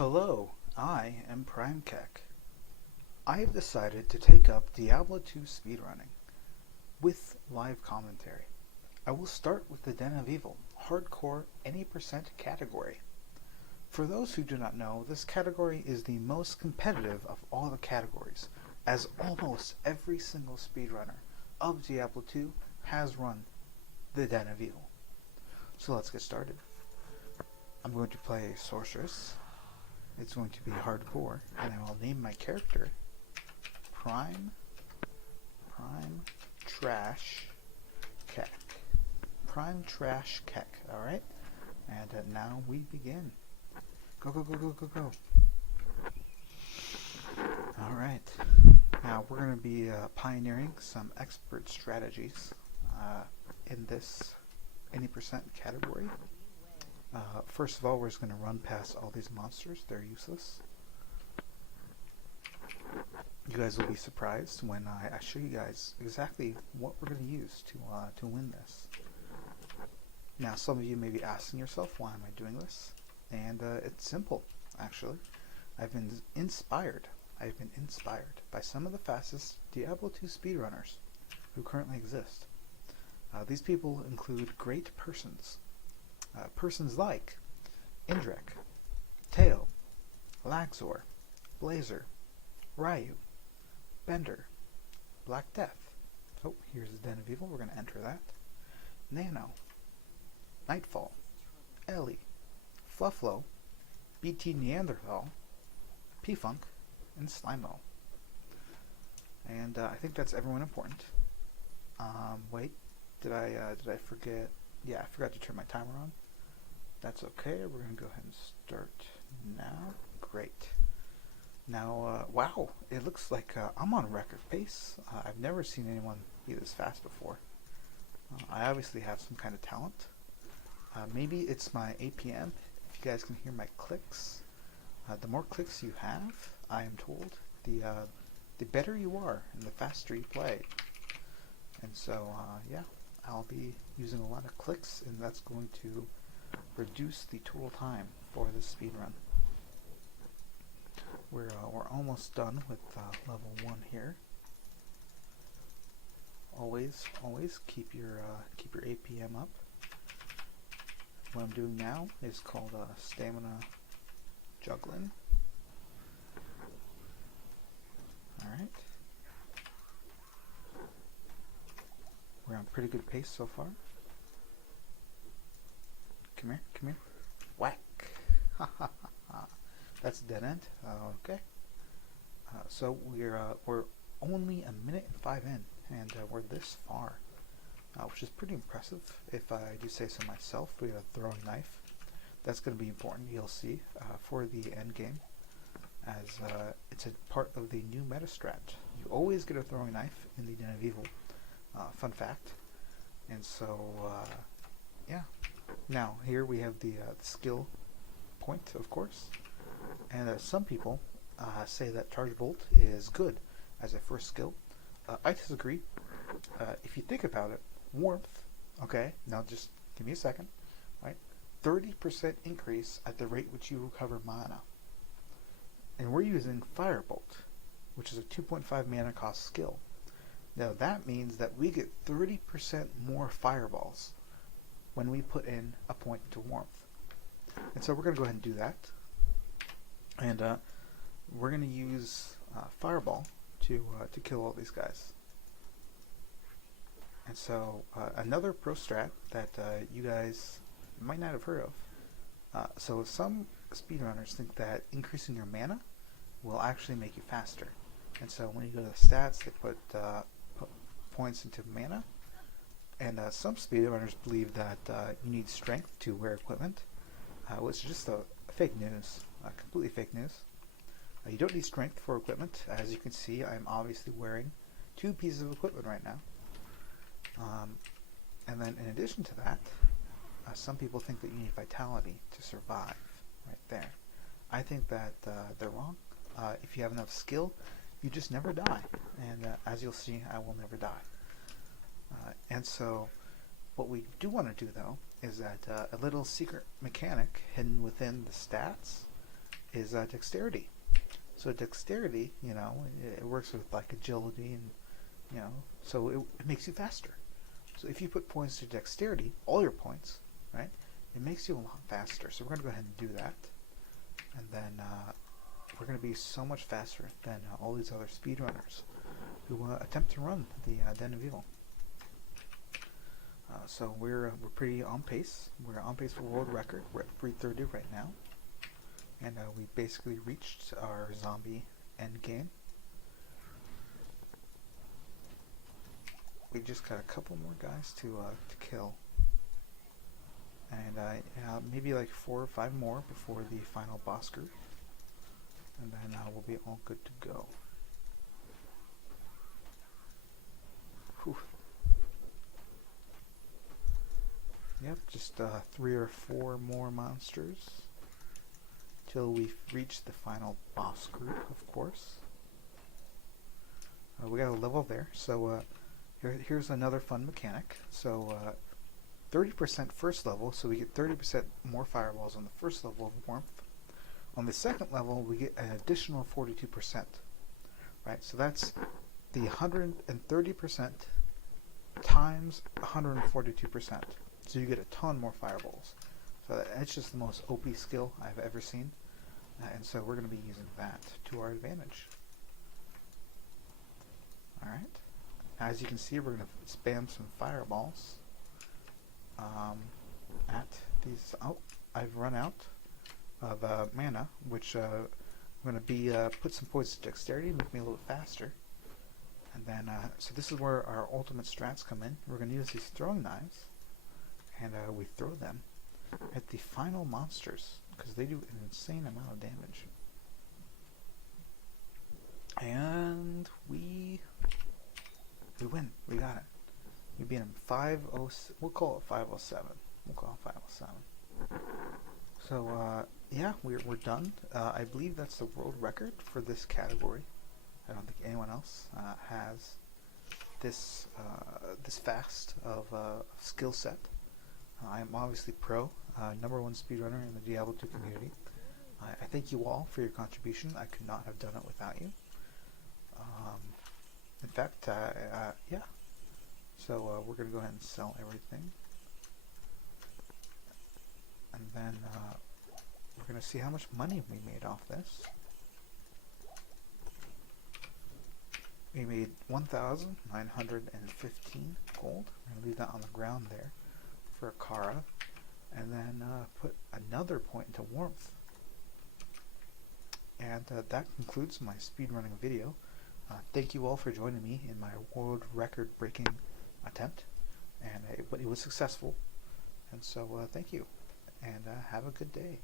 Hello, I am PrimeKek. I have decided to take up Diablo 2 speedrunning with live commentary. I will start with the Den of Evil, hardcore any percent category. For those who do not know, this category is the most competitive of all the categories, as almost every single speedrunner of Diablo 2 has run the Den of Evil. So let's get started. I'm going to play Sorceress. It's going to be hardcore, and I will name my character Prime Trash Kek. Prime Trash Kek, alright? And now we begin. Go, go, go, go, go, go. Alright. Now we're going to be pioneering some expert strategies in this any percent category. First of all, we're just going to run past all these monsters. They're useless. You guys will be surprised when I show you guys exactly what we're going to use to win this. Now, some of you may be asking yourself, why am I doing this? And it's simple, actually. I've been inspired by some of the fastest Diablo 2 speedrunners who currently exist. These people include great persons. Persons like Indrek, Tail, Laxor, Blazer, Ryu, Bender, Black Death. Oh, here's the Den of Evil. We're going to enter that. Nano, Nightfall, Ellie, Flufflo, BT Neanderthal, P-Funk, and Slimo. And I think that's everyone important. Wait, did I forget? Yeah, I forgot to turn my timer on. That's okay. We're going to go ahead and start now. Great. Now, wow, it looks like I'm on record pace. I've never seen anyone be this fast before. I obviously have some kind of talent. Maybe it's my APM. If you guys can hear my clicks. The more clicks you have, I am told, the better you are and the faster you play. And so, yeah, I'll be using a lot of clicks, and that's going to reduce the total time for this speed run. We're almost done with level 1 here. Always keep your APM up. What I'm doing now is called stamina juggling. All right. We're on pretty good pace so far. Come here. Whack. Ha ha ha. That's a dead end. Okay. So we're only a minute and 5 in, and we're this far, which is pretty impressive. If I do say so myself, we have a throwing knife. That's going to be important. You'll see for the end game, as it's a part of the new meta strat. You always get a throwing knife in the Den of Evil. Fun fact. And so, yeah. Now, here we have the skill point, of course. And some people say that Charge Bolt is good as a first skill. I disagree. If you think about it, Warmth, okay, now just give me a second, right? 30% increase at the rate which you recover mana. And we're using Firebolt, which is a 2.5 mana cost skill. Now that means that we get 30% more fireballs when we put in a point to warmth. And so we're going to go ahead and do that. And we're going to use Fireball to kill all these guys. And so another pro strat that you guys might not have heard of. So some speedrunners think that increasing your mana will actually make you faster. And so when you go to the stats, they put points into mana, and some speedrunners believe that you need strength to wear equipment, which is just fake news, completely fake news. You don't need strength for equipment. As you can see, I'm obviously wearing 2 pieces of equipment right now. And then in addition to that, some people think that you need vitality to survive right there. I think that they're wrong. If you have enough skill, you just never die, and as you'll see, I will never die. And so what we do want to do, though, is that a little secret mechanic hidden within the stats is dexterity. So dexterity, you know, it works with like agility and, you know, so it makes you faster. So if you put points to dexterity, all your points, right, it makes you a lot faster. So we're going to go ahead and do that. And then we're going to be so much faster than all these other speedrunners who attempt to run the Den of Evil. So we're pretty on pace. We're on pace for world record. We're at 3:30 right now. And we basically reached our zombie end game. We just got a couple more guys to kill, and maybe like 4 or 5 more before the final boss group, and then we'll be all good to go. Whew. Yep, just 3 or 4 more monsters till we reach the final boss group, of course. We got a level there, so here's another fun mechanic. So 30% first level, so we get 30% more fireballs on the first level of warmth. On the second level, we get an additional 42%. Right, so that's the 130% times 142%. So you get a ton more fireballs. So that's just the most OP skill I've ever seen. And so we're going to be using that to our advantage. Alright. As you can see, we're going to spam some fireballs at these. Oh, I've run out of mana, which I'm going to be put some points to dexterity, make me a little bit faster. And then, so this is where our ultimate strats come in. We're going to use these throwing knives, and we throw them at the final monsters, because they do an insane amount of damage. And we win. We got it. We beat him 5-0. We'll call it 507. We'll call it 507. So yeah, we're done. I believe that's the world record for this category. I don't think anyone else has this this fast of skill set. I am obviously pro, #1 speedrunner in the Diablo 2 community. I thank you all for your contribution. I could not have done it without you. In fact, yeah. So we're going to go ahead and sell everything. And then we're going to see how much money we made off this. We made 1,915 gold. I'm going to leave that on the ground there for a Kara. And then put another point into warmth. And that concludes my speedrunning video. Thank you all for joining me in my world record breaking attempt. And it was successful. And so thank you. And have a good day.